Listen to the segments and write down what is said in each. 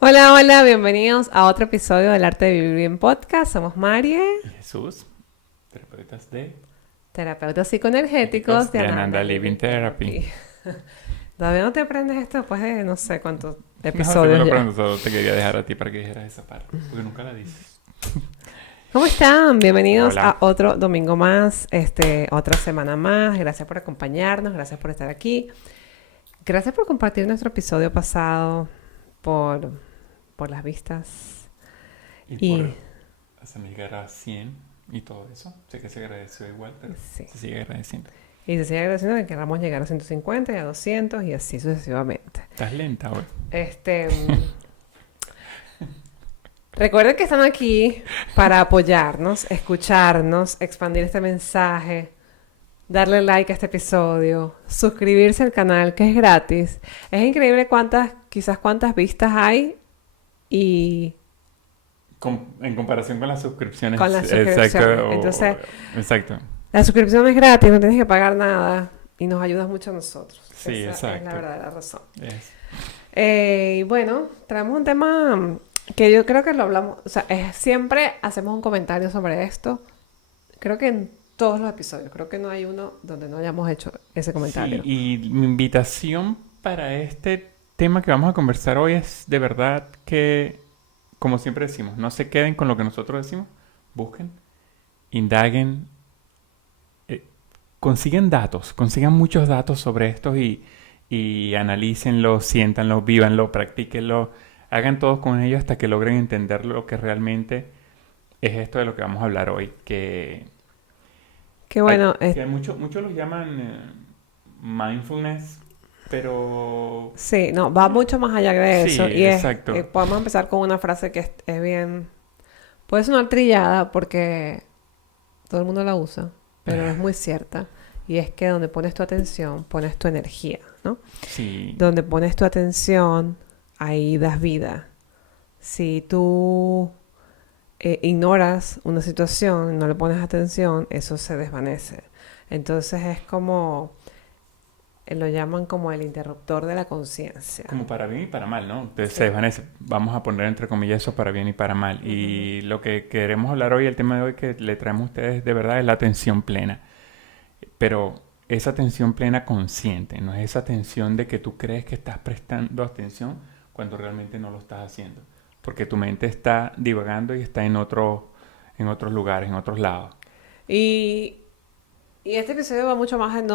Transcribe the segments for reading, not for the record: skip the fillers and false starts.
Hola, hola, bienvenidos a otro episodio del Arte de Vivir Bien Podcast. Somos Marie, Y Jesús, terapeutas de terapeutas psicoenergéticos éticos de de Ananda Ananda Living Living Therapy. Therapy. ¿Todavía no te aprendes esto después de no sé cuántos No, sí me episodios lo ya? pregunto, solo te quería dejar a ti para que dijeras esa parte, porque nunca la dices. ¿Cómo están? Hola, Bienvenidos hola. a otro domingo más, otra semana más. Gracias por acompañarnos, gracias por estar aquí. Gracias por compartir nuestro episodio pasado, por, por las vistas. Y Y por hacerme llegar a 100 y todo eso. Sé que se agradeció igual, pero sí. se sigue agradeciendo. Y se sigue agradeciendo que queramos llegar a 150 y a 200 y así sucesivamente. Estás lenta hoy. Este, mm, Recuerden que están aquí para apoyarnos, escucharnos, expandir este mensaje, darle like a este episodio, suscribirse al canal que es gratis. Es increíble quizás cuántas vistas hay y En comparación con las con suscripciones, las exacto. suscripciones. Entonces, Exacto. la suscripción es gratis, no tienes que pagar nada y nos ayudas mucho a nosotros. Sí, Esa es la exacto. verdadera razón. Es. Y bueno, traemos un tema que yo creo que lo hablamos, o sea, siempre hacemos un comentario sobre esto. Creo que en todos los episodios, creo que no hay uno donde no hayamos hecho ese Sí, comentario. y mi invitación para este tema que vamos a conversar hoy es de verdad que, como siempre decimos, no se queden con lo que nosotros decimos, busquen, indaguen, eh, consigan muchos datos sobre estos y analícenlo, siéntanlo, vívanlo, practíquenlo, hagan todos con ello hasta que logren entender lo que realmente es esto de lo que vamos a hablar hoy, Que bueno, que muchos lo llaman mindfulness, pero sí, no, va mucho más allá de sí, eso. exacto. Podemos empezar con una frase que es bien, puede sonar trillada porque todo el mundo la usa, pero es muy cierta. Y es que donde pones tu atención, pones tu energía, ¿no? Sí, Donde pones tu atención, ahí das vida. Si tú ignoras una situación, no le pones atención, eso se desvanece. Entonces es como, lo llaman como el interruptor de la conciencia. como para bien y para mal, ¿no? Entonces se Sí. desvanece. Vamos a poner entre comillas eso para bien y para mal. Ujú. Y lo que queremos hablar hoy, el tema de hoy que le traemos a ustedes de verdad es la atención plena. Pero esa atención plena consciente, no es esa atención de que tú crees que estás prestando atención cuando realmente no lo estás haciendo. Porque tu mente está divagando y está en otros lugares, en otros lados. Y, y este episodio va mucho más en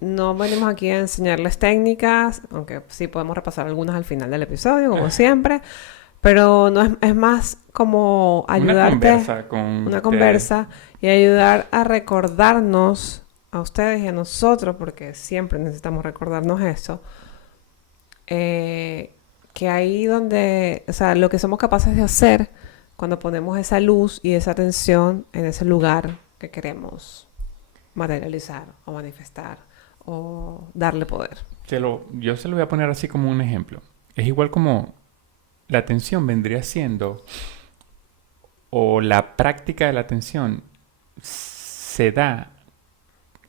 no venimos aquí a enseñarles técnicas, aunque sí podemos repasar algunas al final del episodio, como siempre, pero no es más como Una ayudarte, conversa con una ustedes. conversa y ayudar a recordarnos a ustedes y a nosotros, porque siempre necesitamos recordarnos eso, eh, que ahí donde, o sea, lo que somos capaces de hacer cuando ponemos esa luz y esa atención en ese lugar que queremos materializar o manifestar o darle poder. Yo se lo voy a poner así como un ejemplo. Es igual como la atención vendría siendo, o la práctica de la atención se da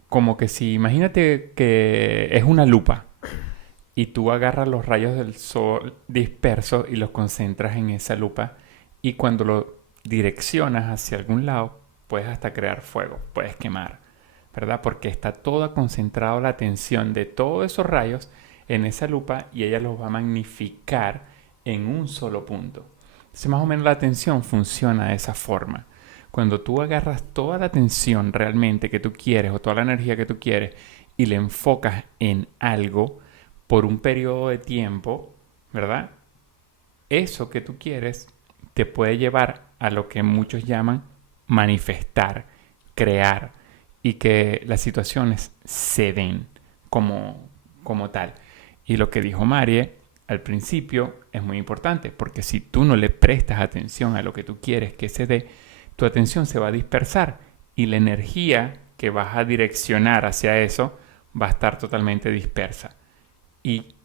como que si, imagínate que es una lupa y tú agarras los rayos del sol dispersos y los concentras en esa lupa y cuando lo direccionas hacia algún lado, puedes hasta crear fuego, puedes quemar, ¿verdad? Porque está toda concentrada la atención de todos esos rayos en esa lupa y ella los va a magnificar en un solo punto. Entonces, más o menos la atención funciona de esa forma. Cuando tú agarras toda la atención realmente que tú quieres o toda la energía que tú quieres y le enfocas en algo por un periodo de tiempo, ¿verdad? Eso que tú quieres te puede llevar a lo que muchos llaman manifestar, crear y que las situaciones se den como tal. Y lo que dijo Marie al principio es muy importante porque si tú no le prestas atención a lo que tú quieres que se dé, tu atención se va a dispersar y la energía que vas a direccionar hacia eso va a estar totalmente dispersa. Y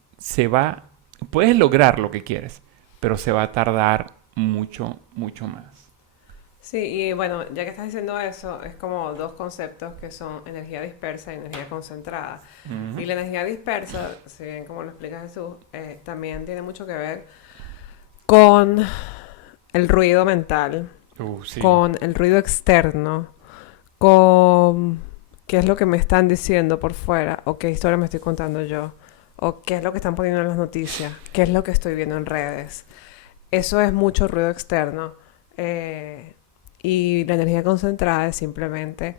puedes lograr lo que quieres, pero se va a tardar mucho, mucho más. Sí, y bueno, ya que estás diciendo eso, es como dos conceptos que son energía dispersa y energía concentrada. Ujú. Y la energía dispersa, si bien como lo explica Jesús, también tiene mucho que ver. con el ruido mental, Sí. con el ruido externo, con qué es lo que me están diciendo por fuera, o qué historia me estoy contando yo, o qué es lo que están poniendo en las noticias, qué es lo que estoy viendo en redes. Eso es mucho ruido externo. eh, y la energía concentrada es simplemente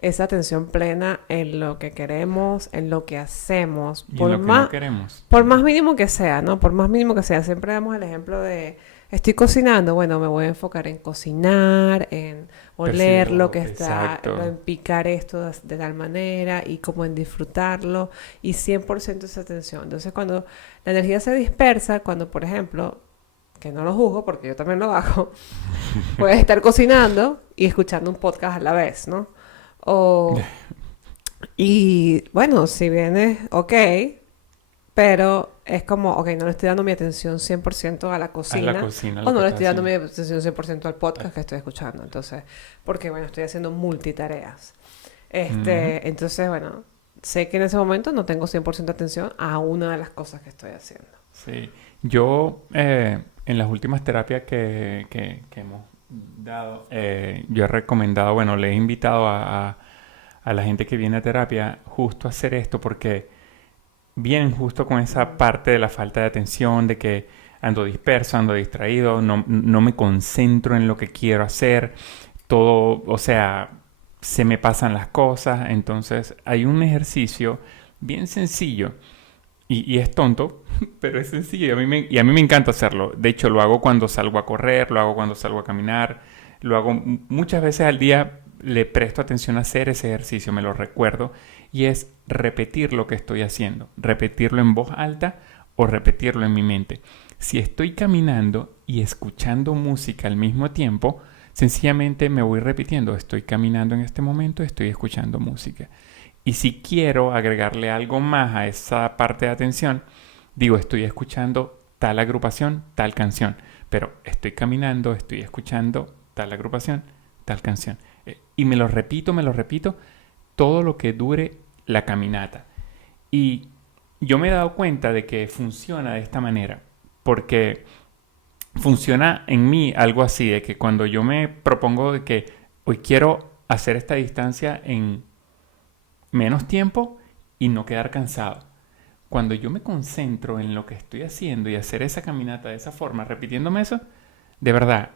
esa atención plena en lo que queremos, en lo que hacemos, Y en lo que no queremos. por más mínimo que sea, ¿no? Por más mínimo que sea, siempre damos el ejemplo de, estoy cocinando, bueno, me voy a enfocar en cocinar, en oler lo Percibirlo, que está, exacto. en picar esto de tal manera y como en disfrutarlo y 100% esa atención. Entonces, cuando la energía se dispersa, cuando, por ejemplo, que no lo juzgo porque yo también lo hago, puedes estar cocinando y escuchando un podcast a la vez, ¿no? O, y bueno, si vienes, ok, pero es como, ok, no le estoy dando mi atención 100% a la Haz la cocina cocina o lo no que le estás estoy dando haciendo. mi atención 100% al Ah, podcast que estoy escuchando. Entonces, porque bueno, estoy haciendo multitareas. ujú. Entonces, bueno, sé que en ese momento no tengo 100% atención a una de las cosas que estoy haciendo. Sí. Yo, en las últimas terapias que hemos dado, yo he recomendado, bueno, le he invitado a la gente que viene a terapia justo a hacer esto porque vienen justo con esa Mm. parte de la falta de atención, de que ando disperso, ando distraído, no me concentro en lo que quiero hacer, todo, o sea, se me pasan las cosas. Entonces hay un ejercicio bien sencillo y es tonto, pero es sencillo y a mí me encanta hacerlo. De hecho, lo hago cuando salgo a correr, lo hago cuando salgo a caminar, lo hago muchas veces al día. Le presto atención a hacer ese ejercicio, me lo recuerdo, y es repetir lo que estoy haciendo, repetirlo en voz alta o repetirlo en mi mente. Si estoy caminando y escuchando música al mismo tiempo, sencillamente me voy repitiendo, estoy caminando en este momento, estoy escuchando música. Y si quiero agregarle algo más a esa parte de atención, digo, estoy escuchando tal agrupación, tal canción, pero estoy caminando, estoy escuchando tal agrupación, tal canción. Y me lo repito, todo lo que dure la caminata. Y yo me he dado cuenta de que funciona de esta manera, porque funciona en mí algo así, de que cuando yo me propongo de que hoy quiero hacer esta distancia en menos tiempo y no quedar cansado. Cuando yo me concentro en lo que estoy haciendo y hacer esa caminata de esa forma, repitiéndome eso, de verdad,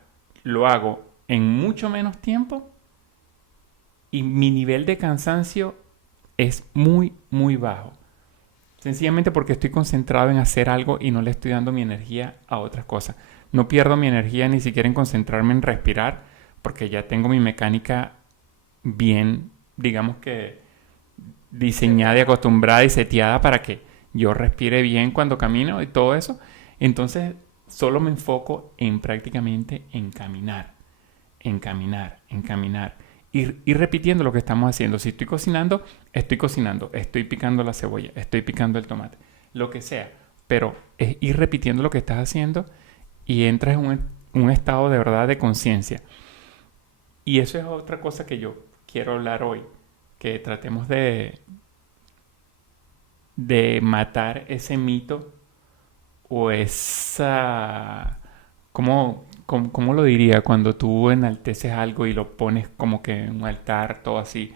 lo hago en mucho menos tiempo y mi nivel de cansancio es muy, muy bajo. Sencillamente porque estoy concentrado en hacer algo y no le estoy dando mi energía a otras cosas. No pierdo mi energía ni siquiera en concentrarme en respirar porque ya tengo mi mecánica bien, digamos que diseñada y Seteada. acostumbrada y seteada para que yo respire bien cuando camino y todo eso. Entonces solo me enfoco en prácticamente en caminar, en caminar, en caminar. Ir repitiendo lo que estamos haciendo. Si estoy cocinando, estoy picando la cebolla, estoy picando el tomate, lo que sea. Pero es ir repitiendo lo que estás haciendo y entras en un estado de verdad de conciencia. Y eso es otra cosa que yo quiero hablar hoy, que tratemos de matar ese mito o esa... ¿cómo lo diría? Cuando tú enalteces algo y lo pones como que en un altar, todo así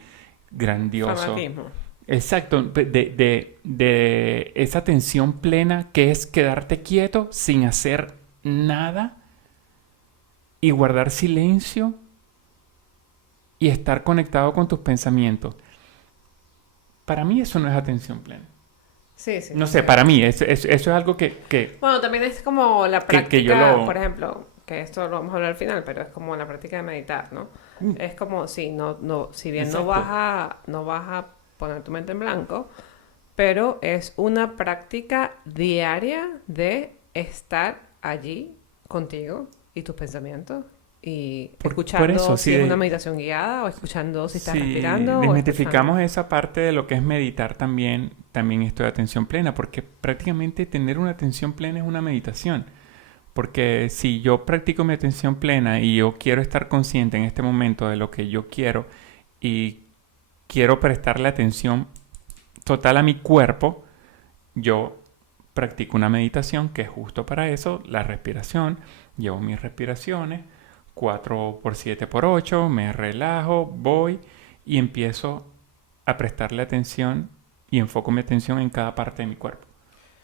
grandioso. Fanatismo. Exacto, de esa atención plena que es quedarte quieto sin hacer nada y guardar silencio y estar conectado con tus pensamientos. Para mí eso no es atención plena. Sí, sí, No estoy sé, de para acuerdo. mí eso es algo Bueno, también es como la que yo práctica, por lo... ejemplo, que esto lo vamos a hablar al final, pero es como la práctica de meditar, ¿no? Es como, sí, si bien Exacto. no vas a poner tu mente en blanco, pero es una práctica diaria de estar allí contigo y tus pensamientos y Por eso, escuchando si es una meditación guiada o escuchando si estás si respirando o escuchando. desmitificamos esa parte de lo que es meditar también, también esto de atención plena, porque prácticamente tener una atención plena es una meditación. Porque si yo practico mi atención plena y yo quiero estar consciente en este momento de lo que yo quiero y quiero prestarle atención total a mi cuerpo, yo practico una meditación que es justo para eso, la respiración. Llevo mis respiraciones, 4x7x8, me relajo, voy y empiezo a prestarle atención y enfoco mi atención en cada parte de mi cuerpo.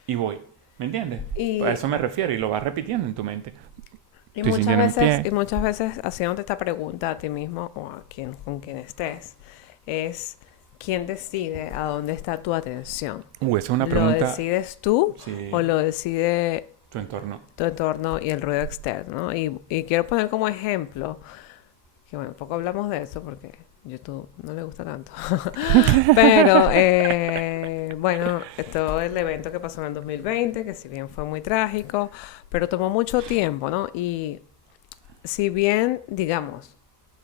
Y voy. ¿Me entiendes? A eso me refiero y lo vas repitiendo en tu mente. Y muchas veces haciéndote esta pregunta a ti mismo o a quien, con quien estés, es ¿quién decide a dónde está tu atención? Esa es una pregunta. ¿Lo decides tú o lo decide tu entorno? Tu entorno y el ruido externo, ¿no? Y quiero poner como ejemplo, que bueno, poco hablamos de eso porque YouTube no le gusta tanto. Pero, bueno, todo el evento que pasó en el 2020, que si bien fue muy trágico, pero tomó mucho tiempo, ¿no? Y si bien, digamos,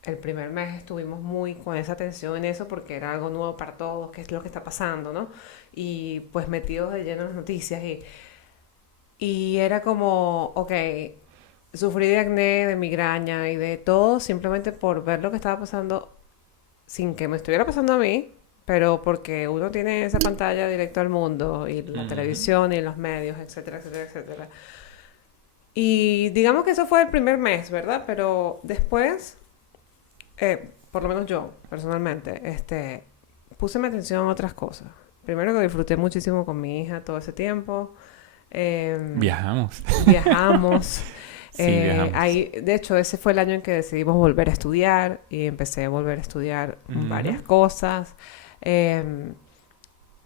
el primer mes estuvimos muy con esa atención en eso porque era algo nuevo para todos, qué es lo que está pasando, ¿no? Y pues metidos de lleno en las noticias y era como, ok, sufrí de acné, de migraña y de todo simplemente por ver lo que estaba pasando sin que me estuviera pasando a mí, pero porque uno tiene esa pantalla directo al mundo y la televisión y los medios, etcétera, etcétera, etcétera. Y digamos que eso fue el primer mes, ¿verdad? Pero después, por lo menos yo, personalmente, puse mi atención a otras cosas. Primero que disfruté muchísimo con mi hija todo ese tiempo. Viajamos. Viajamos. Sí, viajamos. De hecho, ese fue el año en que decidimos volver a estudiar y empecé a volver a estudiar varias cosas.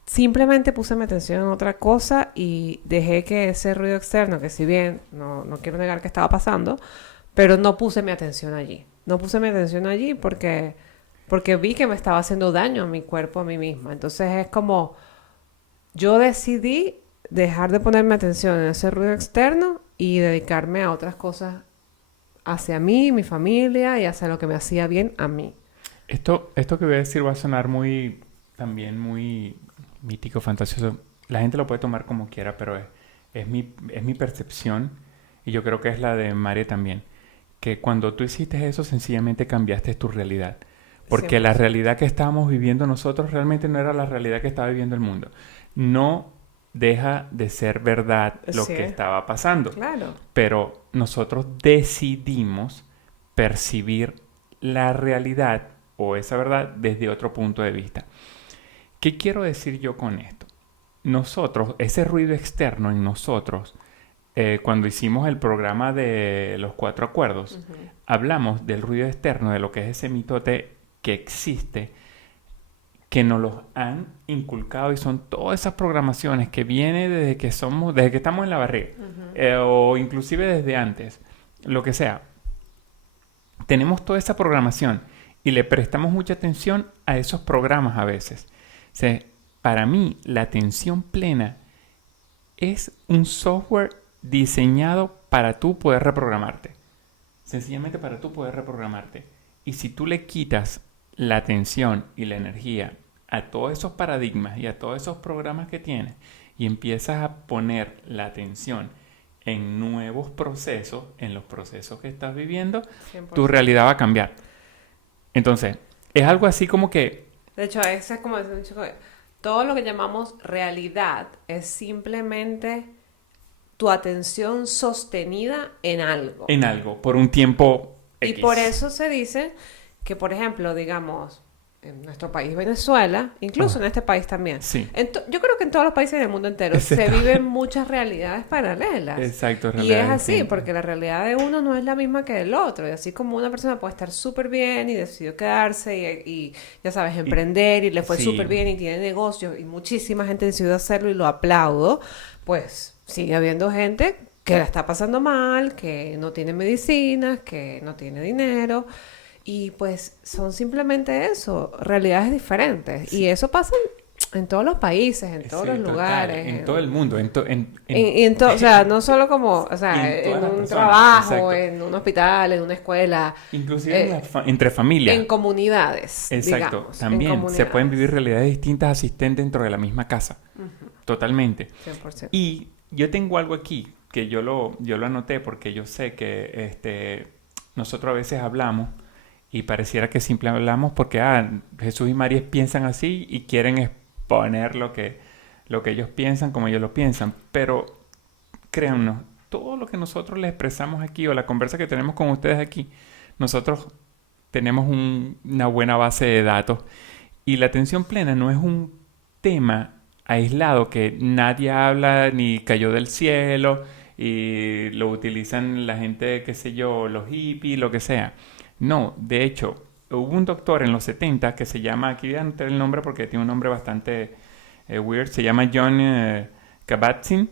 Simplemente puse mi atención en otra cosa y dejé que ese ruido externo, que si bien no quiero negar que estaba pasando, pero no puse mi atención allí. No puse mi atención allí porque vi que me estaba haciendo daño a mi cuerpo, a mí misma. Entonces es como yo decidí dejar de ponerme atención en ese ruido externo y dedicarme a otras cosas hacia mí, mi familia y hacia lo que me hacía bien a mí. Esto que voy a decir va a sonar también muy mítico, fantasioso. La gente lo puede tomar como quiera, pero es mi percepción y yo creo que es la de María también. Que cuando tú hiciste eso, sencillamente cambiaste tu realidad. Porque la realidad que estábamos viviendo nosotros realmente no era la realidad que estaba viviendo el mundo. No deja de ser verdad lo que estaba pasando. Claro. Pero nosotros decidimos percibir la realidad o esa verdad desde otro punto de vista. ¿Qué quiero decir yo con esto? Nosotros, ese ruido externo en nosotros, cuando hicimos el programa de los 4 acuerdos, hablamos del ruido externo, de lo que es ese mitote que existe, que nos los han inculcado y son todas esas programaciones que vienen desde que estamos en la barriga, o inclusive desde antes, lo que sea. Tenemos toda esa programación y le prestamos mucha atención a esos programas a veces. O sea, para mí, la atención plena es un software diseñado para tú poder reprogramarte. Sencillamente para tú poder reprogramarte. Y si tú le quitas la atención y la energía a todos esos paradigmas y a todos esos programas que tienes y empiezas a poner la atención en nuevos procesos, en los procesos que estás viviendo, 100%. Tu realidad va a cambiar. Entonces, es algo así como que... De hecho, eso es como todo lo que llamamos realidad es simplemente tu atención sostenida en algo. En algo, por un tiempo X. Y por eso se dice que, por ejemplo, digamos, en nuestro país Venezuela, incluso en este país también. Sí. Yo creo que en todos los países del mundo entero se viven muchas realidades paralelas. Exacto. Y es así, porque la realidad de uno no es la misma que del otro. Y así como una persona puede estar súper bien y decidió quedarse y ya sabes, emprender y le fue súper bien y tiene negocios y muchísima gente decidió hacerlo y lo aplaudo, pues sigue habiendo gente que la está pasando mal, que no tiene medicinas, que no tiene dinero. Y pues son simplemente eso, realidades diferentes. Sí. Y eso pasa en todos los países, en todos los lugares. En todo el mundo. O sea, no solo como, o sea, en un trabajo, exacto. En un hospital, en una escuela. Inclusive entre familias. En comunidades, exacto, digamos, también se pueden vivir realidades distintas asistentes dentro de la misma casa. Totalmente. 100%. Y yo tengo algo aquí que yo lo anoté porque yo sé que nosotros a veces hablamos y pareciera que simplemente hablamos porque Jesús y María piensan así y quieren exponer lo que lo que ellos piensan, como ellos lo piensan. Pero créannos, todo lo que nosotros les expresamos aquí o la conversa que tenemos con ustedes aquí, nosotros tenemos una buena base de datos. Y la atención plena no es un tema aislado que nadie habla ni cayó del cielo y lo utilizan la gente, qué sé yo, los hippies, lo que sea. No, de hecho, hubo un doctor en los 70 que se llama, aquí voy a anotar el nombre porque tiene un nombre bastante weird, se llama John Kabat-Zinn,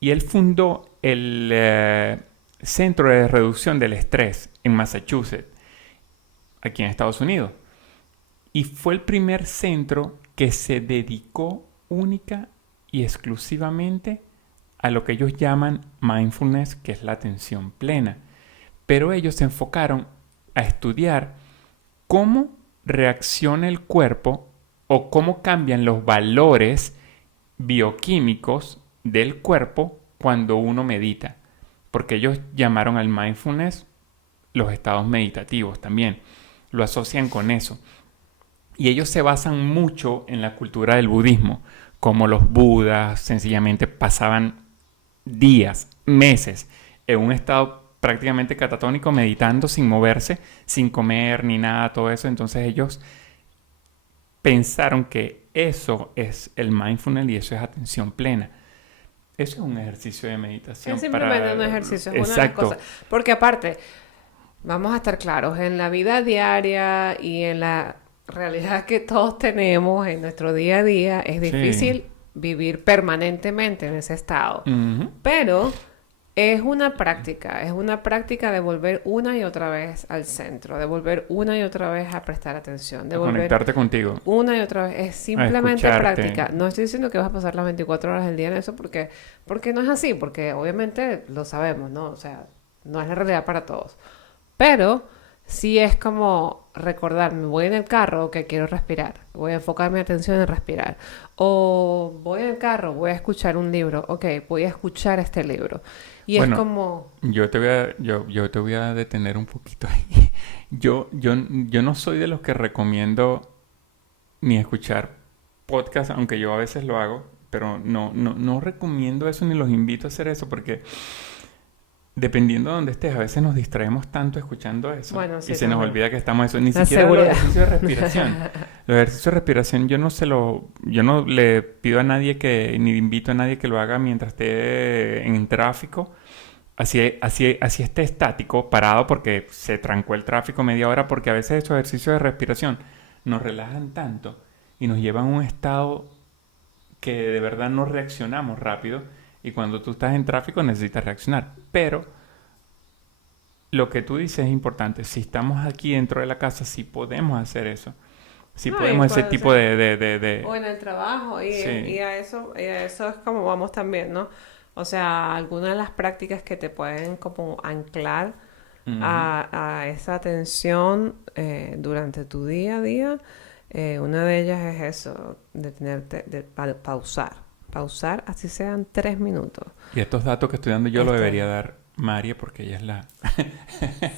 y él fundó el Centro de Reducción del Estrés en Massachusetts, aquí en Estados Unidos. Y fue el primer centro que se dedicó única y exclusivamente a lo que ellos llaman mindfulness, que es la atención plena. Pero ellos se enfocaron a estudiar cómo reacciona el cuerpo o cómo cambian los valores bioquímicos del cuerpo cuando uno medita. Porque ellos llamaron al mindfulness los estados meditativos también. Lo asocian con eso. Y ellos se basan mucho en la cultura del budismo, como los budas sencillamente pasaban días, meses, en un estado prácticamente catatónico, meditando sin moverse, sin comer ni nada, todo eso. Entonces ellos pensaron que eso es el mindfulness y eso es atención plena. Eso es un ejercicio de meditación. Es simplemente un ejercicio, es una de las Exacto. cosas. Porque aparte, vamos a estar claros, en la vida diaria y en la realidad que todos tenemos en nuestro día a día, es Sí. difícil vivir permanentemente en ese estado. Ujú. Pero es una práctica de volver una y otra vez al centro, de volver una y otra vez a prestar atención, de A volver conectarte contigo. una y otra vez. Es simplemente escucharte. práctica. No estoy diciendo que vas a pasar las 24 horas del día en eso porque no es así, porque obviamente lo sabemos, ¿no? O sea, no es la realidad para todos. Pero sí es como recordarme, voy en el carro, que quiero respirar, voy a enfocar mi atención en respirar. O voy en el carro, voy a escuchar un libro, ok, voy a escuchar este libro. Y es Bueno, como, yo te voy a detener un poquito ahí. Yo no soy de los que recomiendo ni escuchar podcast, aunque yo a veces lo hago, pero no recomiendo eso ni los invito a hacer eso porque dependiendo de donde estés, a veces nos distraemos tanto escuchando eso bueno, y sí, se nos también. olvida que estamos eso. Ni La siquiera los seguridad. ejercicios de respiración. Los ejercicios de respiración yo no le pido a nadie ni invito a nadie que lo haga mientras esté en tráfico. Así esté estático, parado porque se trancó el tráfico media hora, porque a veces estos ejercicios de respiración nos relajan tanto y nos llevan a un estado que de verdad no reaccionamos rápido y cuando tú estás en tráfico necesitas reaccionar. Pero lo que tú dices es importante. Si estamos aquí dentro de la casa, sí podemos hacer eso. Sí No, podemos ese puede tipo ser. O de... en el trabajo, Sí. y a eso es como vamos también, ¿no? O sea, algunas de las prácticas que te pueden como anclar Ujú. a esa atención durante tu día a día, una de ellas es eso, detenerte, pausar. Pausar, así sean 3 minutos. Y estos datos que estoy dando yo lo Esto, debería dar María porque ella es la,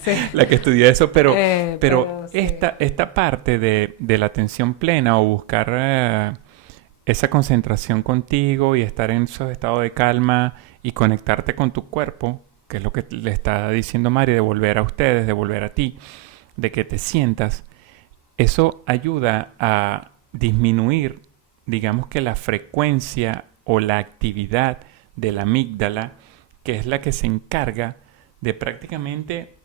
sí, la que estudia eso, pero pero sí. esta parte de la atención plena o buscar esa concentración contigo y estar en esos estados de calma y conectarte con tu cuerpo, que es lo que le está diciendo María, de volver a ustedes, de volver a ti, de que te sientas, eso ayuda a disminuir, digamos que la frecuencia o la actividad de la amígdala, que es la que se encarga de prácticamente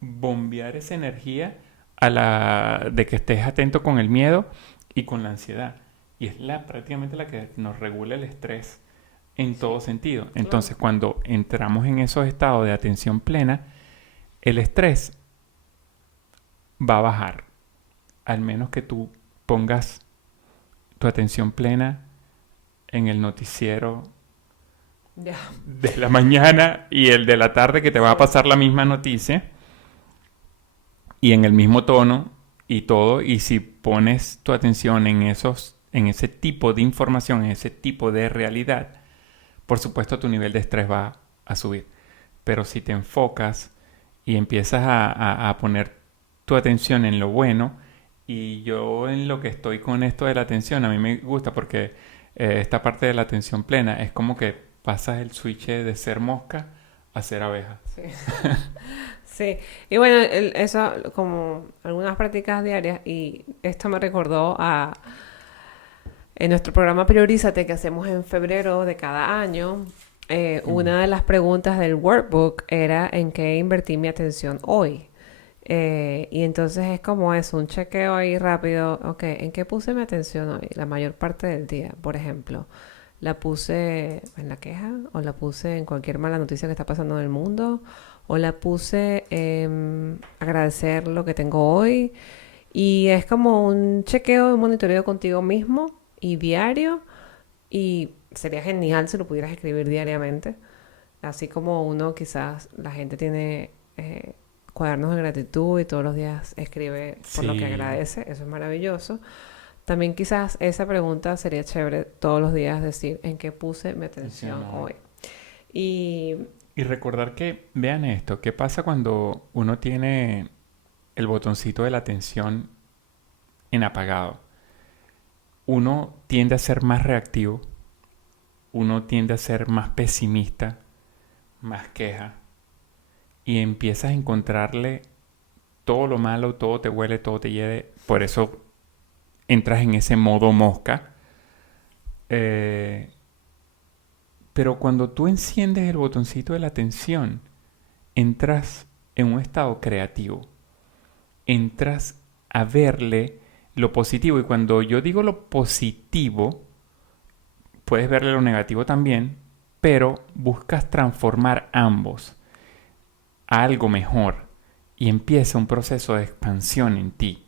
bombear esa energía de que estés atento con el miedo y con la ansiedad. Y es prácticamente la que nos regula el estrés en todo Sí, sentido. claro. Entonces, cuando entramos en esos estados de atención plena, el estrés va a bajar. Al menos que tú pongas tu atención plena en el noticiero Ya, de la mañana y el de la tarde que te va a sí. pasar la misma noticia y en el mismo tono y todo. Y si pones tu atención en ese tipo de información, en ese tipo de realidad, por supuesto tu nivel de estrés va a subir. Pero si te enfocas y empiezas a poner tu atención en lo bueno, y yo en lo que estoy con esto de la atención, a mí me gusta porque esta parte de la atención plena es como que pasas el switch de ser mosca a ser abeja. Sí. Sí, y bueno, eso como algunas prácticas diarias y esto me recordó a en nuestro programa Priorízate que hacemos en febrero de cada año. Mm. Una de las preguntas del workbook era en qué invertí mi atención hoy. Y entonces es como eso, un chequeo ahí rápido. Ok, ¿en qué puse mi atención hoy? La mayor parte del día, por ejemplo. ¿La puse en la queja? ¿O la puse en cualquier mala noticia que está pasando en el mundo? ¿O la puse en agradecer lo que tengo hoy? Y es como un chequeo, un monitoreo contigo mismo y diario. Y sería genial si lo pudieras escribir diariamente. Así como uno quizás, la gente tiene cuadernos de gratitud y todos los días escribe por lo que Sí, agradece. Eso es maravilloso. También quizás esa pregunta sería chévere todos los días decir en qué puse mi atención atención hoy. hoy. Y Y recordar que, vean esto, ¿qué pasa cuando uno tiene el botoncito de la atención en apagado? Uno tiende a ser más reactivo, uno tiende a ser más pesimista, más queja, y empiezas a encontrarle todo lo malo, todo te huele, todo te hiede. Por eso entras en ese modo mosca. Eh, pero cuando tú enciendes el botoncito de la atención, entras en un estado creativo. Entras a verle lo positivo. Y cuando yo digo lo positivo, puedes verle lo negativo también, pero buscas transformar ambos a algo mejor y empieza un proceso de expansión en ti.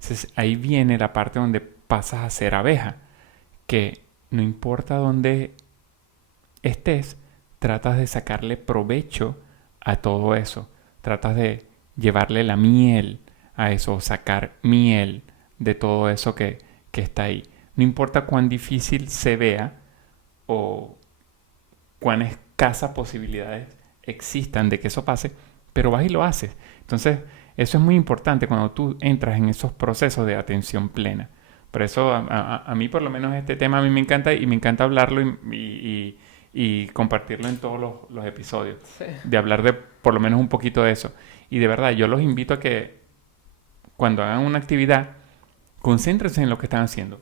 Entonces ahí viene la parte donde pasas a ser abeja, que no importa dónde estés, tratas de sacarle provecho a todo eso, tratas de llevarle la miel a eso, sacar miel de todo eso que está ahí. No importa cuán difícil se vea o cuán escasas posibilidades existan de que eso pase, pero vas y lo haces. Entonces, eso es muy importante cuando tú entras en esos procesos de atención plena. Por eso a mí por lo menos este tema a mí me encanta y me encanta hablarlo y compartirlo en todos los episodios. sí, De hablar de por lo menos un poquito de eso. Y de verdad, yo los invito a que cuando hagan una actividad, concéntrense en lo que están haciendo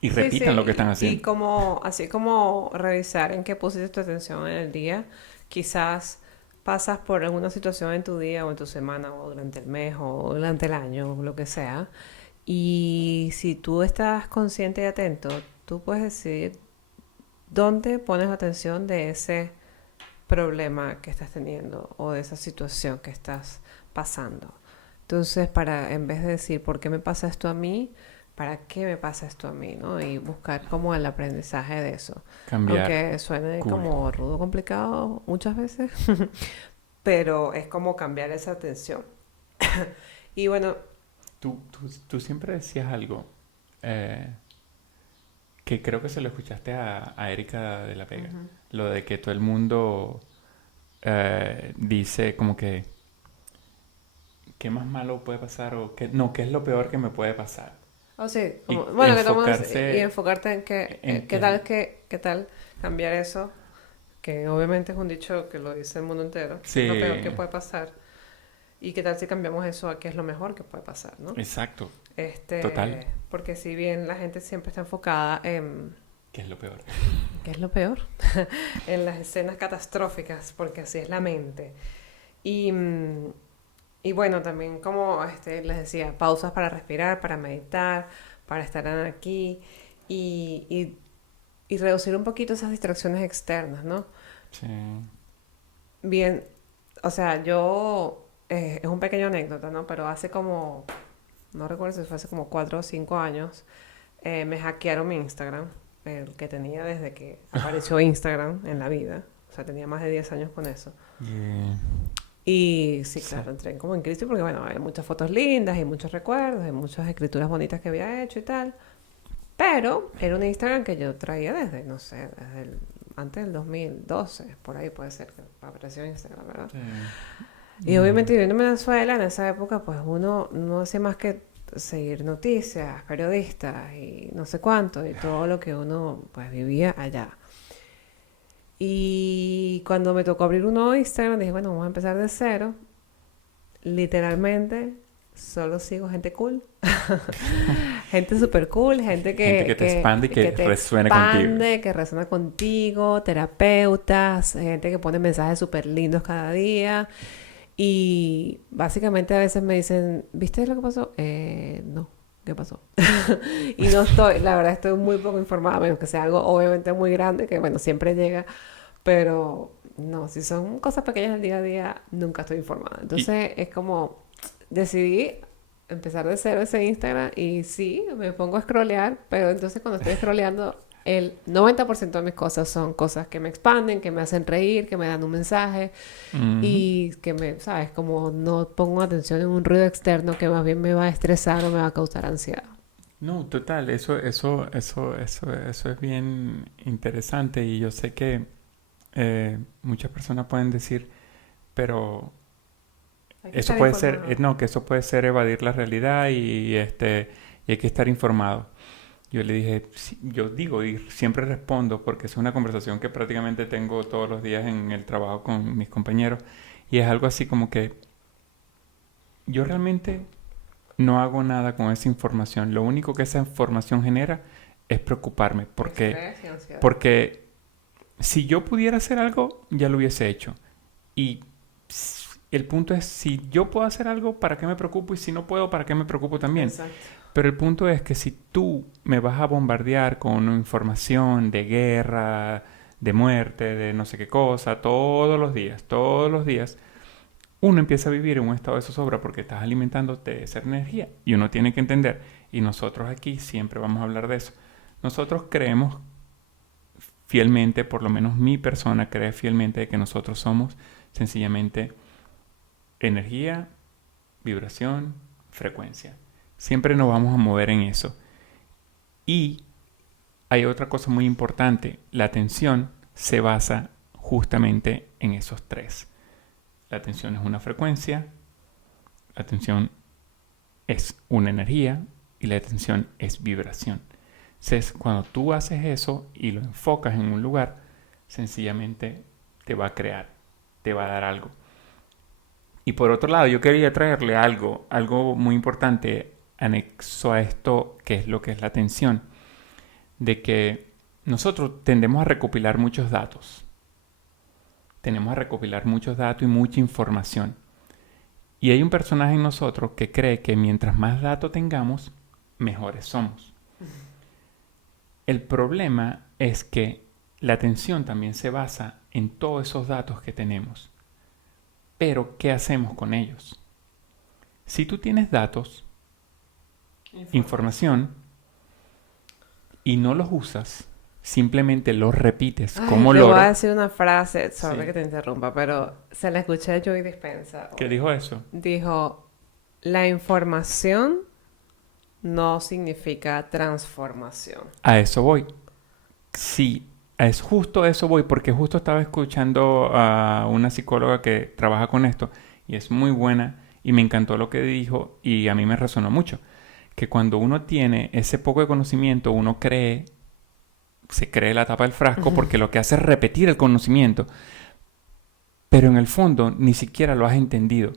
y sí, repitan lo que están y haciendo. como, así como revisar en qué pusiste tu atención en el día, quizás pasas por alguna situación en tu día o en tu semana o durante el mes o durante el año o lo que sea. Y si tú estás consciente y atento, tú puedes decidir dónde pones atención de ese problema que estás teniendo o de esa situación que estás pasando. Entonces, para en vez de decir, ¿por qué me pasa esto a mí? ¿Para qué me pasa esto a mí? ¿No? Y buscar como el aprendizaje de eso. Cambiar. Aunque suene Cool. como rudo, complicado muchas veces, pero es como cambiar esa atención. Y bueno, Tú siempre decías algo eh, que creo que se lo escuchaste a Erika de la Vega. uh-huh. Lo de que todo el mundo dice como que ¿qué más malo puede pasar? O qué, no, ¿qué es lo peor que me puede pasar? Oh, sí, como, Y bueno, que tomas y enfocarse enfocarte en en qué tal cambiar eso, que obviamente es un dicho que lo dice el mundo entero, qué es lo peor sí, que puede pasar y qué tal si cambiamos eso a qué es lo mejor que puede pasar, ¿no? exacto, total. Porque si bien la gente siempre está enfocada en ¿Qué es lo peor? qué es lo peor, en las escenas catastróficas, porque así es la mente. Y, y bueno, también como les decía, pausas para respirar, para meditar, para estar aquí y reducir un poquito esas distracciones externas, ¿no? Sí. Bien, o sea, yo, es un pequeño anécdota, ¿no? Pero hace como, no recuerdo si fue hace como 4 o 5 años, me hackearon mi Instagram, el que tenía desde que apareció Instagram en la vida. O sea, tenía más de 10 años con eso. Y, Y sí, sa- claro, entré como en crisis porque, bueno, hay muchas fotos lindas y muchos recuerdos, hay muchas escrituras bonitas que había hecho y tal. Pero era un Instagram que yo traía desde, no sé, antes del 2012, por ahí puede ser que apareció Instagram, ¿verdad? sí. Y Mm, obviamente viviendo en Venezuela en esa época, pues uno no hacía más que seguir noticias, periodistas y no sé cuánto, y todo lo que uno pues vivía allá. Y cuando me tocó abrir un nuevo Instagram, dije, bueno, vamos a empezar de cero. Literalmente, solo sigo gente cool. Gente super cool, gente Gente que te expande y que que te resuene contigo. expande, que resuena contigo, terapeutas, gente que pone mensajes súper lindos cada día. Y básicamente a veces me dicen, ¿viste lo que pasó? No, ¿qué pasó? Y no estoy, la verdad estoy muy poco informada, a menos que sea algo obviamente muy grande, que bueno, siempre llega, pero no, si son cosas pequeñas del día a día, nunca estoy informada. Y, Entonces es como, decidí empezar de cero ese Instagram y sí, me pongo a scrollear, pero entonces cuando estoy scrolleando, el 90% de mis cosas son cosas que me expanden, que me hacen reír, que me dan un mensaje ujú. y que me, ¿sabes? Como no pongo atención en un ruido externo que más bien me va a estresar o me va a causar ansiedad. No, total, eso es bien interesante y yo sé que muchas personas pueden decir, pero Hay que eso estar puede ser, informado. no, que eso puede ser evadir la realidad y hay que estar informado. Yo le dije, sí, yo digo y siempre respondo porque es una conversación que prácticamente tengo todos los días en el trabajo con mis compañeros y es algo así como que yo realmente no hago nada con esa información. Lo único que esa información genera es preocuparme Estrés y ansiedad. porque si yo pudiera hacer algo, ya lo hubiese hecho. Y el punto es, si yo puedo hacer algo, ¿para qué me preocupo? Y si no puedo, ¿para qué me preocupo también? Exacto. Pero el punto es que si tú me vas a bombardear con información de guerra, de muerte, de no sé qué cosa, todos los días, uno empieza a vivir en un estado de zozobra porque estás alimentándote de esa energía. Y uno tiene que entender, y nosotros aquí siempre vamos a hablar de eso, nosotros creemos fielmente, por lo menos mi persona cree fielmente de que nosotros somos sencillamente energía, vibración, frecuencia. Siempre nos vamos a mover en eso. Y hay otra cosa muy importante, la atención se basa justamente en esos tres. La atención es una frecuencia, la atención es una energía y la atención es vibración. Entonces, cuando tú haces eso y lo enfocas en un lugar, sencillamente te va a crear, te va a dar algo. Y por otro lado, yo quería traerle algo muy importante anexo a esto, que es lo que es la atención, de que nosotros tendemos a recopilar muchos datos. Tenemos a recopilar muchos datos y mucha información. Y hay un personaje en nosotros que cree que mientras más datos tengamos, mejores somos. El problema es que la atención también se basa en todos esos datos que tenemos. Pero, ¿qué hacemos con ellos? Si tú tienes datos, Información. información, y no los usas, simplemente los repites Ay, como te voy a loro. decir una frase, sorry Sí. que te interrumpa, pero se la escuché a Joey Dispenza ¿Qué hoy. dijo eso? Dijo, la información no significa transformación. A eso voy. Sí, es justo a eso voy, porque justo estaba escuchando a una psicóloga que trabaja con esto y es muy buena y me encantó lo que dijo y a mí me resonó mucho. Que cuando uno tiene ese poco de conocimiento, uno se cree la tapa del frasco porque lo que hace es repetir el conocimiento, pero en el fondo ni siquiera lo has entendido.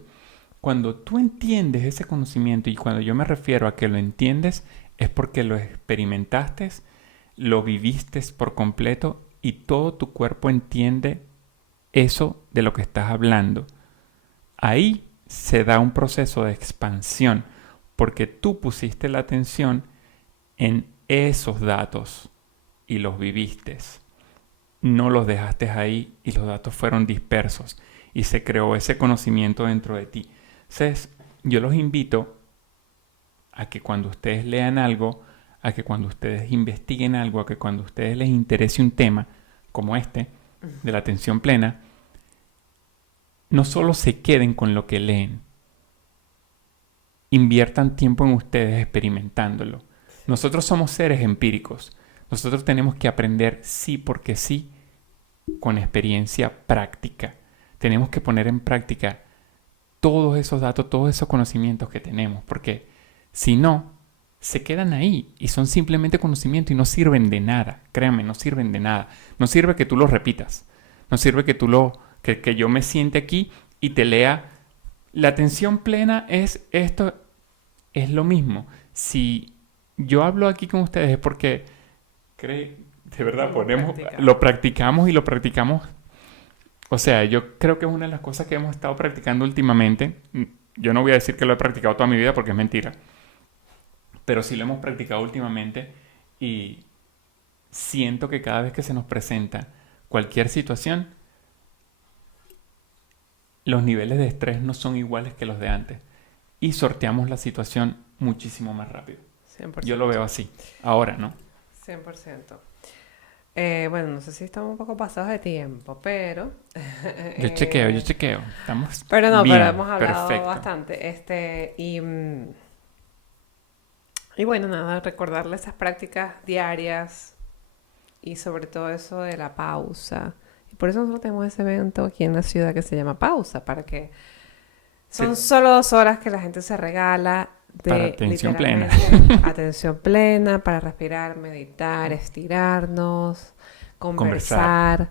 Cuando tú entiendes ese conocimiento, y cuando yo me refiero a que lo entiendes, es porque lo experimentaste, lo viviste por completo y todo tu cuerpo entiende eso de lo que estás hablando. Ahí se da un proceso de expansión porque tú pusiste la atención en esos datos y los viviste. No los dejaste ahí y los datos fueron dispersos y se creó ese conocimiento dentro de ti. Entonces, yo los invito a que cuando ustedes lean algo, a que cuando ustedes investiguen algo, a que cuando a ustedes les interese un tema como este, de la atención plena, no solo se queden con lo que leen, inviertan tiempo en ustedes experimentándolo. Nosotros somos seres empíricos. Nosotros tenemos que aprender sí porque sí con experiencia práctica. Tenemos que poner en práctica todos esos datos, todos esos conocimientos que tenemos, porque Si no, se quedan ahí y son simplemente conocimiento y no sirven de nada. Créanme, no sirven de nada. No sirve que tú lo repitas. No sirve que que yo me siente aquí y te lea. La atención plena es esto, es lo mismo. Si yo hablo aquí con ustedes es porque de verdad lo practicamos y lo practicamos. O sea, yo creo que es una de las cosas que hemos estado practicando últimamente. Yo no voy a decir que lo he practicado toda mi vida porque es mentira. Pero sí lo hemos practicado últimamente y siento que cada vez que se nos presenta cualquier situación, los niveles de estrés no son iguales que los de antes y sorteamos la situación muchísimo más rápido. 100%. Yo lo veo así, ahora, ¿no? 100%. Bueno, no sé si estamos un poco pasados de tiempo, pero... Yo chequeo. Estamos Pero no, bien, pero hemos hablado perfecto. bastante. Y bueno, nada, recordarle esas prácticas diarias y sobre todo eso de la pausa. Y por eso nosotros tenemos ese evento aquí en la ciudad que se llama Pausa, para que son solo 2 horas que la gente se regala de Para atención plena. atención plena, para respirar, meditar, estirarnos, conversar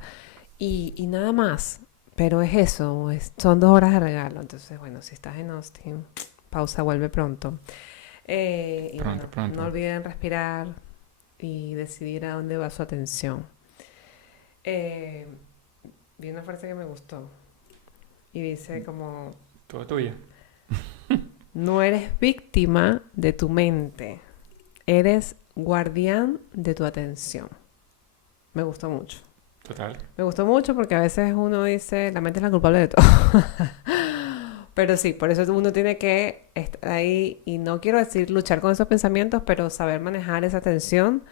y nada más. Pero es eso, son 2 horas de regalo. Entonces, bueno, si estás en Austin, Pausa vuelve pronto. Y Pronto, bueno, pronto. no olviden respirar y decidir a dónde va su atención. Vi una frase que me gustó y dice como... Todo tuyo. No eres víctima de tu mente, eres guardián de tu atención. Me gustó mucho. Total. Me gustó mucho porque a veces uno dice, la mente es la culpable de todo. Pero sí, por eso uno tiene que estar ahí, y no quiero decir luchar con esos pensamientos, pero saber manejar esa atención,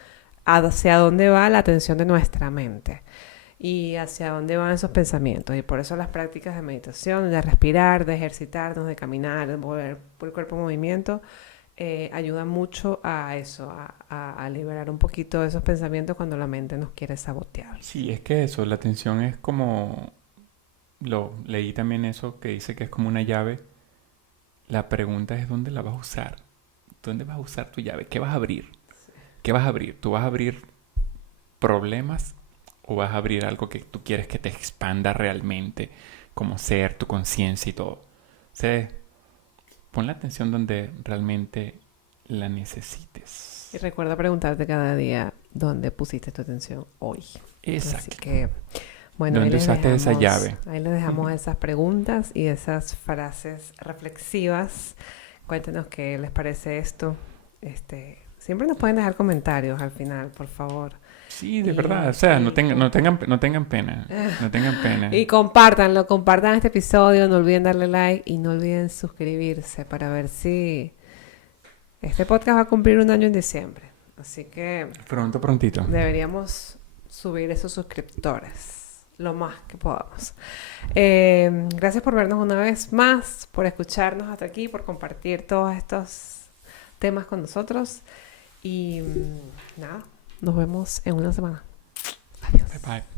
hacia dónde va la atención de nuestra mente y hacia dónde van esos pensamientos. Y por eso las prácticas de meditación, de respirar, de ejercitarnos, de caminar, de mover el cuerpo en movimiento, ayudan mucho a eso, a liberar un poquito de esos pensamientos cuando la mente nos quiere sabotear. Sí, es que eso, la atención es como... leí también eso que dice que es como una llave. La pregunta es dónde la vas a usar. ¿Dónde vas a usar tu llave? ¿Qué vas a abrir? ¿Qué vas a abrir? ¿Tú vas a abrir problemas o vas a abrir algo que tú quieres que te expanda realmente, como ser, tu conciencia y todo? O sea, pon la atención donde realmente la necesites. Y recuerda preguntarte cada día dónde pusiste tu atención hoy. Exacto. Así que, bueno, ¿Dónde usaste esa llave? Ahí les dejamos esas preguntas y esas frases reflexivas. Cuéntenos qué les parece esto. Siempre nos pueden dejar comentarios al final, por favor. Sí, de verdad. O sea, no tengan pena. No tengan pena. Y compartan este episodio. No olviden darle like y no olviden suscribirse para ver si este podcast va a cumplir 1 año en diciembre. Así que Prontito. deberíamos subir esos suscriptores lo más que podamos. Gracias por vernos una vez más, por escucharnos hasta aquí, por compartir todos estos temas con nosotros. Y nada, nos vemos en una semana. Adiós. Bye bye.